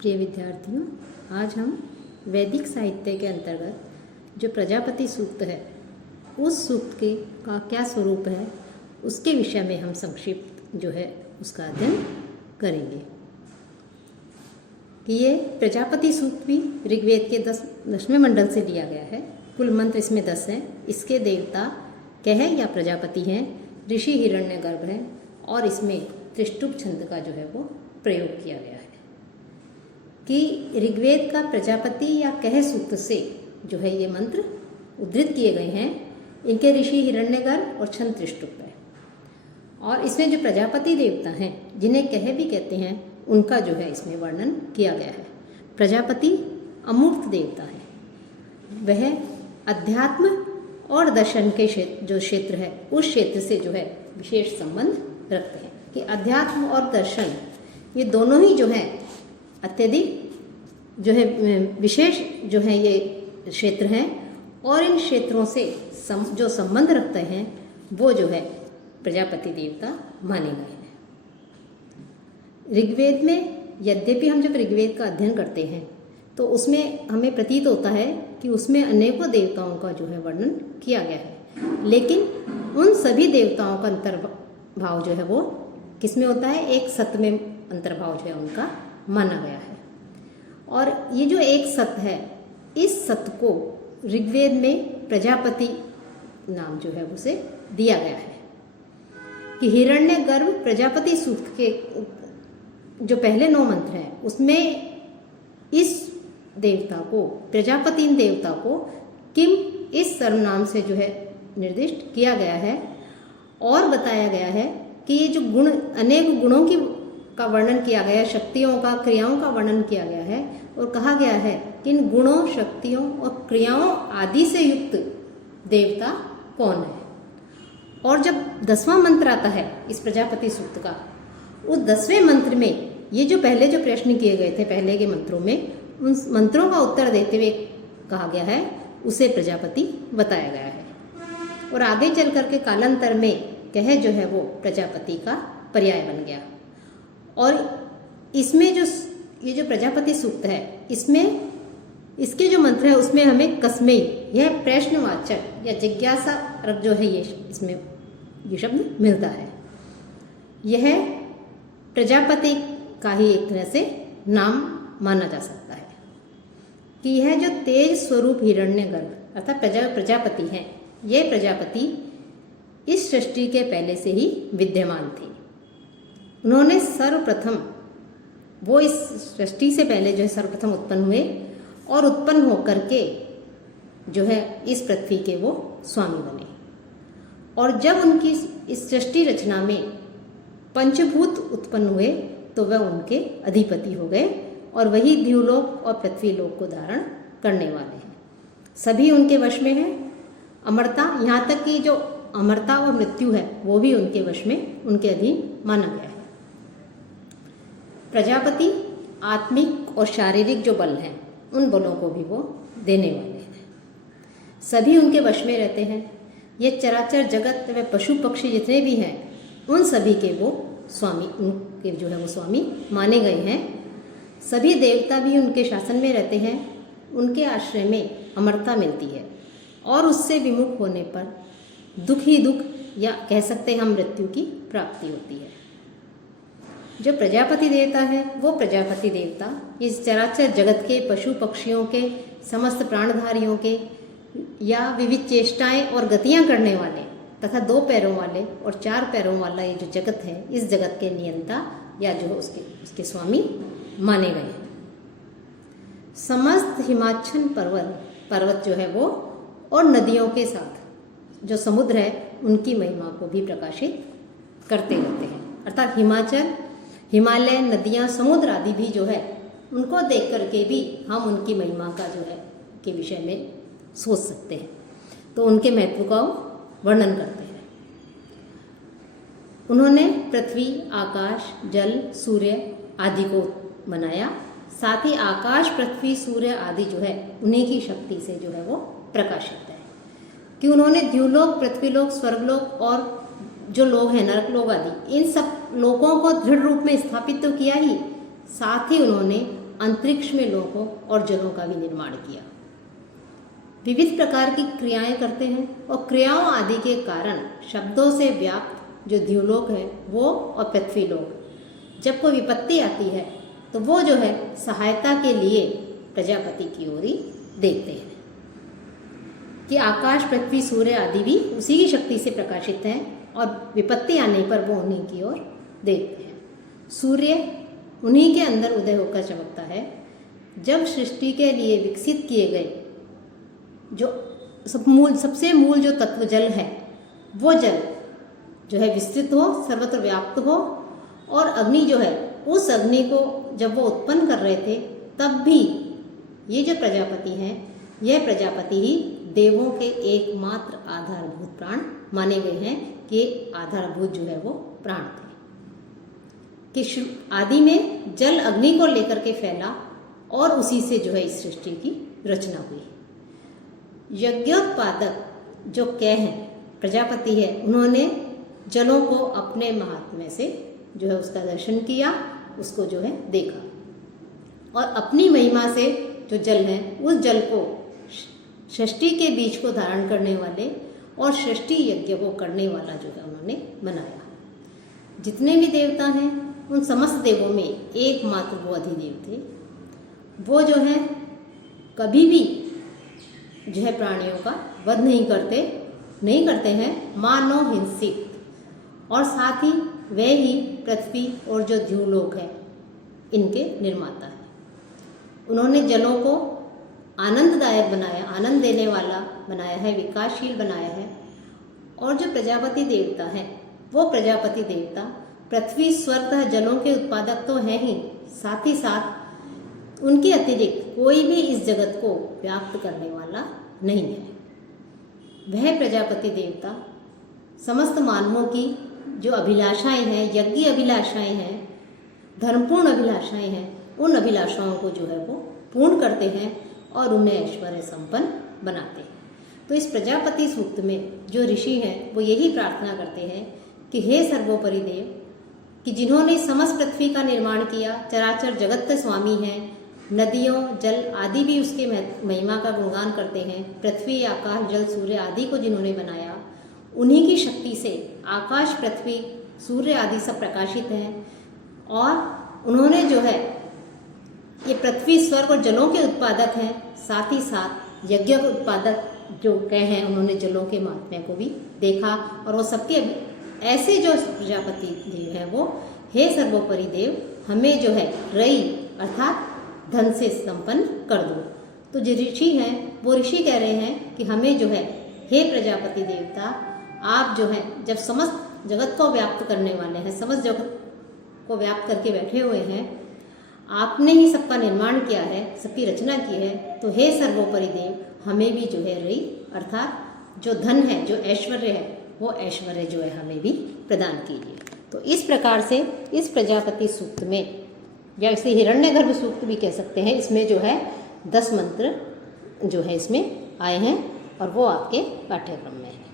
प्रिय विद्यार्थियों, आज हम वैदिक साहित्य के अंतर्गत जो प्रजापति सूक्त है उस सूक्त के का क्या स्वरूप है उसके विषय में हम संक्षिप्त जो है उसका अध्ययन करेंगे। कि ये प्रजापति सूक्त भी ऋग्वेद के 10वें मंडल से लिया गया है। कुल मंत्र इसमें 10 हैं। इसके देवता कह या प्रजापति हैं, ऋषि हिरण्यगर्भ हैं और इसमें त्रिष्टुप छंद का जो है वो प्रयोग किया गया है। कि ऋग्वेद का प्रजापति या कह सूक्त से जो है ये मंत्र उद्धृत किए गए हैं। इनके ऋषि हिरण्यगर्भ और छंद त्रिष्टुप है। और इसमें जो प्रजापति देवता हैं जिन्हें कह भी कहते हैं उनका जो है इसमें वर्णन किया गया है। प्रजापति अमूर्त देवता है, वह अध्यात्म और दर्शन के क्षेत्र है उस क्षेत्र से जो है विशेष संबंध रखते हैं। कि अध्यात्म और दर्शन ये दोनों ही जो है अत्यधिक जो है विशेष जो है ये क्षेत्र हैं और इन क्षेत्रों से जो संबंध रखते हैं वो जो है प्रजापति देवता माने गए हैं। ऋग्वेद में यद्यपि हम जब ऋग्वेद का अध्ययन करते हैं तो उसमें हमें प्रतीत होता है कि उसमें अनेकों देवताओं का जो है वर्णन किया गया है, लेकिन उन सभी देवताओं का अंतर्भाव जो है वो किसमें होता है, एक सत में अंतर्भाव जो है उनका माना गया है। और ये जो एक सत है, इस सत को ऋग्वेद में प्रजापति नाम जो है उसे दिया गया है। कि हिरण्यगर्भ प्रजापति सूक्त के जो पहले 9 मंत्र हैं उसमें इस देवता को, प्रजापति देवता को किम इस सर्वनाम से जो है निर्दिष्ट किया गया है और बताया गया है कि ये जो गुण, अनेक गुणों का वर्णन किया गया है, शक्तियों का, क्रियाओं का वर्णन किया गया है और कहा गया है कि इन गुणों, शक्तियों और क्रियाओं आदि से युक्त देवता कौन है। और जब 10वां मंत्र आता है इस प्रजापति सूक्त का, उस 10वें मंत्र में ये जो पहले जो प्रश्न किए गए थे पहले के मंत्रों में, उन मंत्रों का उत्तर देते हुए कहा गया है उसे प्रजापति बताया गया है। और आगे चल करके कालांतर में कह जो है वो प्रजापति का पर्याय बन गया। और इसमें जो ये जो प्रजापति सूक्त है इसमें इसके जो मंत्र है उसमें हमें कस्मै, यह प्रश्नवाचक या जिज्ञासा जो है ये इसमें ये शब्द मिलता है। यह प्रजापति का ही एक तरह से नाम माना जा सकता है। कि यह जो तेज स्वरूप हिरण्यगर्भ अर्थात प्रजापति हैं, ये प्रजापति इस सृष्टि के पहले से ही विद्यमान थे। उन्होंने सर्वप्रथम, वो इस सृष्टि से पहले जो है सर्वप्रथम उत्पन्न हुए और उत्पन्न होकर के जो है इस पृथ्वी के वो स्वामी बने। और जब उनकी इस सृष्टि रचना में पंचभूत उत्पन्न हुए तो वह उनके अधिपति हो गए और वही द्युलोक और पृथ्वीलोक को धारण करने वाले हैं। सभी उनके वश में है। अमरता, यहाँ तक कि जो अमरता और मृत्यु है वो भी उनके वश में, उनके अधीन माना गया है। प्रजापति आत्मिक और शारीरिक जो बल हैं उन बलों को भी वो देने वाले हैं। सभी उनके वश में रहते हैं। ये चराचर जगत व पशु पक्षी जितने भी हैं उन सभी के वो स्वामी, उनके जो है वो स्वामी माने गए हैं। सभी देवता भी उनके शासन में रहते हैं। उनके आश्रय में अमरता मिलती है और उससे विमुख होने पर दुख ही दुख या कह सकते हैं हम मृत्यु की प्राप्ति होती है। जो प्रजापति देवता है वो प्रजापति देवता इस चराचर जगत के पशु पक्षियों के, समस्त प्राणधारियों के या विविध चेष्टाएं और गतियां करने वाले तथा 2 पैरों वाले और 4 पैरों वाला ये जो जगत है इस जगत के नियंता या जो उसके स्वामी माने गए हैं। समस्त हिमाचल पर्वत जो है वो और नदियों के साथ जो समुद्र है उनकी महिमा को भी प्रकाशित करते रहते हैं। अर्थात हिमालय, नदियाँ, समुद्र आदि भी जो है उनको देख करके भी हम उनकी महिमा का जो है के विषय में सोच सकते हैं, तो उनके महत्व का वर्णन करते हैं। उन्होंने पृथ्वी, आकाश, जल, सूर्य आदि को बनाया। साथ ही आकाश, पृथ्वी, सूर्य आदि जो है उन्हीं की शक्ति से जो है वो प्रकाशित है। कि उन्होंने द्युलोक, पृथ्वीलोक, स्वर्गलोक और जो लोग हैं नरक लोक आदि, इन सब लोकों को दृढ़ रूप में स्थापित तो किया ही, साथ ही उन्होंने अंतरिक्ष में लोकों और जलों का भी निर्माण किया। विविध प्रकार की क्रियाएं करते हैं और क्रियाओं आदि के कारण शब्दों से व्याप्त जो द्युलोक है वो और पृथ्वी लोक, जब कोई विपत्ति आती है तो वो जो है सहायता के लिए प्रजापति की ओर ही देखते हैं कि आकाश, पृथ्वी, सूर्य आदि भी उसी की शक्ति से प्रकाशित हैं और विपत्ति आने पर वो उन्हीं की ओर देखते हैं। सूर्य उन्हीं के अंदर उदय होकर चमकता है। जब सृष्टि के लिए विकसित किए गए जो सबसे मूल जो तत्व जल है, वो जल जो है विस्तृत हो, सर्वत्र व्याप्त हो, और अग्नि जो है उस अग्नि को जब वो उत्पन्न कर रहे थे तब भी ये जो प्रजापति हैं, यह प्रजापति ही देवों के एकमात्र आधारभूत प्राण माने गए हैं कि आधारभूत जो है वो प्राण थे। कि आदि में जल अग्नि को लेकर के फैला और उसी से जो है इस सृष्टि की रचना हुई। यज्ञोत्पादक जो कह हैं प्रजापति है, उन्होंने जलों को अपने महात्म्य से जो है उसका दर्शन किया, उसको जो है देखा और अपनी महिमा से जो जल है उस जल को षष्ठी के बीज को धारण करने वाले और षष्ठी यज्ञ को करने वाला जो है उन्होंने बनाया। जितने भी देवता हैं उन समस्त देवों में एकमात्र वो अधिदेव थे। वो जो है कभी भी जो है प्राणियों का वध नहीं करते हैं, मानो हिंसित, और साथ ही वे ही पृथ्वी और जो द्युलोक है इनके निर्माता है। उन्होंने जलों को आनंददायक बनाया, आनंद देने वाला बनाया है, विकासशील बनाया है। और जो प्रजापति देवता है वो प्रजापति देवता पृथ्वी स्वतः जलों के उत्पादक तो हैं ही, साथ ही साथ उनके अतिरिक्त कोई भी इस जगत को व्याप्त करने वाला नहीं है। वह प्रजापति देवता समस्त मानवों की जो अभिलाषाएं हैं, यज्ञ अभिलाषाएं हैं, धर्मपूर्ण अभिलाषाएं हैं, उन अभिलाषाओं को जो है वो पूर्ण करते हैं और उन्हें ऐश्वर्य संपन्न बनाते हैं। तो इस प्रजापति सूक्त में जो ऋषि हैं वो यही प्रार्थना करते हैं कि हे सर्वोपरि देव, कि जिन्होंने समस्त पृथ्वी का निर्माण किया, चराचर जगत के स्वामी हैं, नदियों, जल आदि भी उसके महिमा का गुणगान करते हैं, पृथ्वी, आकाश, जल, सूर्य आदि को जिन्होंने बनाया, उन्हीं की शक्ति से आकाश, पृथ्वी, सूर्य आदि सब प्रकाशित हैं। और उन्होंने जो है ये पृथ्वी, स्वर्ग और जलों के उत्पादक हैं, साथ ही साथ यज्ञ के उत्पादक जो कहे हैं उन्होंने जलों के महात्म्य को भी देखा। और वो सबके ऐसे जो प्रजापति देव हैं वो हे सर्वोपरि देव, हमें जो है रई अर्थात धन से संपन्न कर दो। तो जो ऋषि हैं वो ऋषि कह रहे हैं कि हमें जो है हे प्रजापति देवता, आप जो है जब समस्त जगत को व्याप्त करने वाले हैं, समस्त जगत को व्याप्त करके बैठे हुए हैं, आपने ही सबका निर्माण किया है, सबकी रचना की है, तो हे सर्वोपरि देव, हमें भी जो है रई अर्थात जो धन है, जो ऐश्वर्य है, वो ऐश्वर्य जो है हमें भी प्रदान कीजिए। तो इस प्रकार से इस प्रजापति सूक्त में, या इसे हिरण्यगर्भ सूक्त भी कह सकते हैं, इसमें जो है 10 मंत्र जो है इसमें आए हैं और वो आपके पाठ्यक्रम में है।